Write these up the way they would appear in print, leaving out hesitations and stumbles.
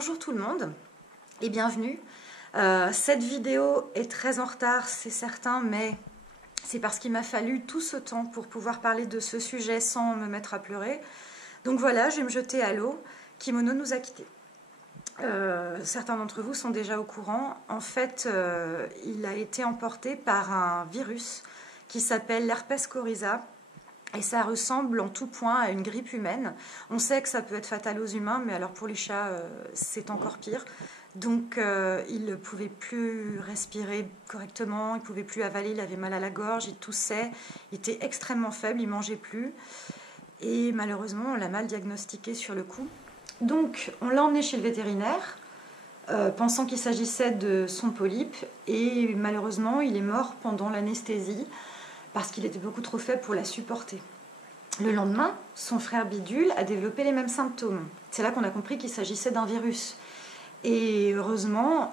bonjour tout le monde et bienvenue. Cette vidéo est très en retard, c'est certain, mais c'est parce qu'il m'a fallu tout ce temps pour pouvoir parler de ce sujet sans me mettre à pleurer. Donc voilà, je vais me jeter à l'eau. Kimono nous a quittés. Certains d'entre vous sont déjà au courant. En fait, il a été emporté par un virus qui s'appelle l'herpès coryza. Et ça ressemble en tout point à une grippe humaine. On sait que ça peut être fatal aux humains, mais alors pour les chats, c'est encore pire. Donc il ne pouvait plus respirer correctement, il ne pouvait plus avaler, il avait mal à la gorge, il toussait, il était extrêmement faible, il ne mangeait plus. Et malheureusement, on l'a mal diagnostiqué sur le coup. Donc on l'a emmené chez le vétérinaire, pensant qu'il s'agissait de son polype. Et malheureusement, il est mort pendant l'anesthésie, parce qu'il était beaucoup trop faible pour la supporter. Le lendemain, son frère Bidule a développé les mêmes symptômes. C'est là qu'on a compris qu'il s'agissait d'un virus. Et heureusement,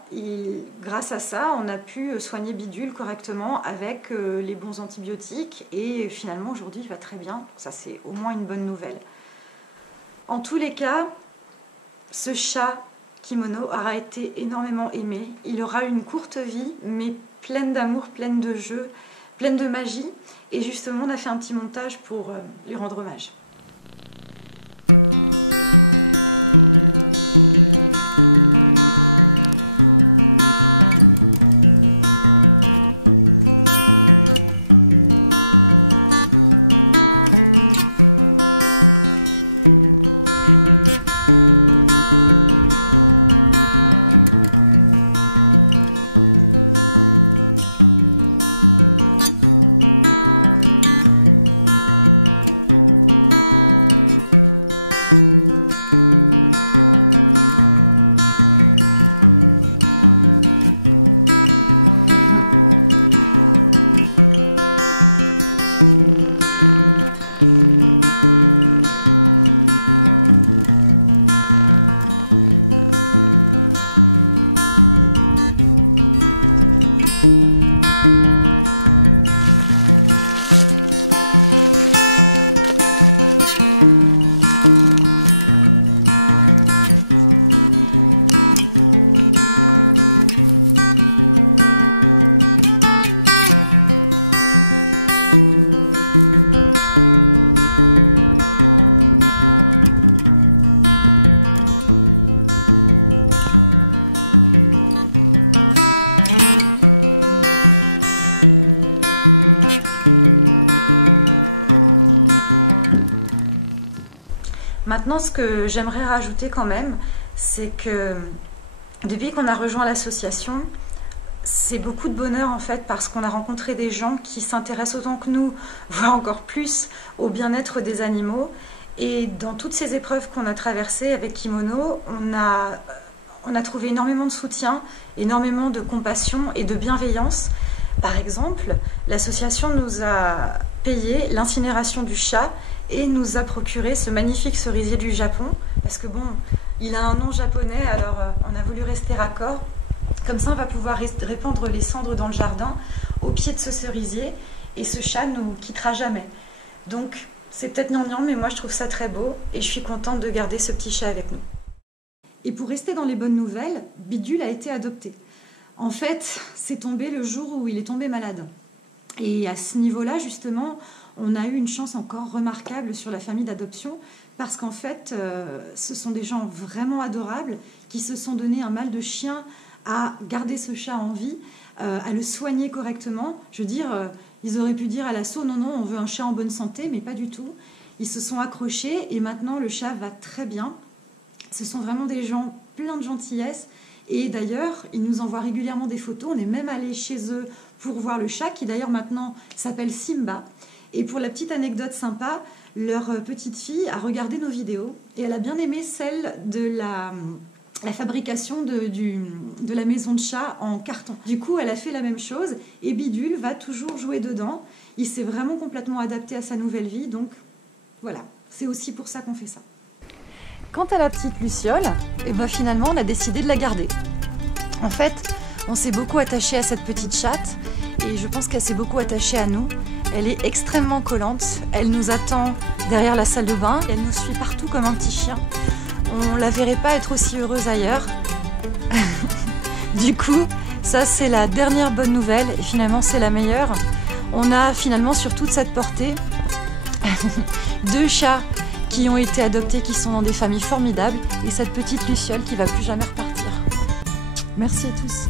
grâce à ça, on a pu soigner Bidule correctement avec les bons antibiotiques. Et finalement, aujourd'hui, il va très bien. Ça, c'est au moins une bonne nouvelle. En tous les cas, ce chat Kimono aura été énormément aimé. Il aura une courte vie, mais pleine d'amour, pleine de jeux, pleine de magie, et justement on a fait un petit montage pour lui rendre hommage. Maintenant, ce que j'aimerais rajouter quand même, c'est que depuis qu'on a rejoint l'association, c'est beaucoup de bonheur en fait, parce qu'on a rencontré des gens qui s'intéressent autant que nous, voire encore plus, au bien-être des animaux. Et dans toutes ces épreuves qu'on a traversées avec Kimono, on a trouvé énormément de soutien, énormément de compassion et de bienveillance. Par exemple, l'association nous a payé l'incinération du chat et nous a procuré ce magnifique cerisier du Japon, parce que bon, il a un nom japonais, alors on a voulu rester raccord. Comme ça, on va pouvoir répandre les cendres dans le jardin, au pied de ce cerisier, et ce chat ne nous quittera jamais. Donc, c'est peut-être gnangnan, mais moi je trouve ça très beau, et je suis contente de garder ce petit chat avec nous. Et pour rester dans les bonnes nouvelles, Bidule a été adopté. En fait, c'est tombé le jour où il est tombé malade. Et à ce niveau-là, justement, on a eu une chance encore remarquable sur la famille d'adoption, parce qu'en fait, ce sont des gens vraiment adorables qui se sont donné un mal de chien à garder ce chat en vie, à le soigner correctement. Je veux dire, ils auraient pu dire à l'assaut, non, non, on veut un chat en bonne santé, mais pas du tout. Ils se sont accrochés et maintenant le chat va très bien. Ce sont vraiment des gens pleins de gentillesse. Et d'ailleurs, ils nous envoient régulièrement des photos. On est même allé chez eux pour voir le chat, qui d'ailleurs maintenant s'appelle Simba. Et pour la petite anecdote sympa, leur petite fille a regardé nos vidéos et elle a bien aimé celle de la fabrication de la maison de chat en carton. Du coup, elle a fait la même chose et Bidule va toujours jouer dedans. Il s'est vraiment complètement adapté à sa nouvelle vie, donc voilà, c'est aussi pour ça qu'on fait ça. Quant à la petite Luciole, eh ben finalement on a décidé de la garder. En fait, on s'est beaucoup attaché à cette petite chatte et je pense qu'elle s'est beaucoup attachée à nous. Elle est extrêmement collante, elle nous attend derrière la salle de bain, elle nous suit partout comme un petit chien. On la verrait pas être aussi heureuse ailleurs. Du coup, ça c'est la dernière bonne nouvelle et finalement c'est la meilleure. On a finalement sur toute cette portée 2 chats qui ont été adoptés, qui sont dans des familles formidables et cette petite luciole qui va plus jamais repartir. Merci à tous.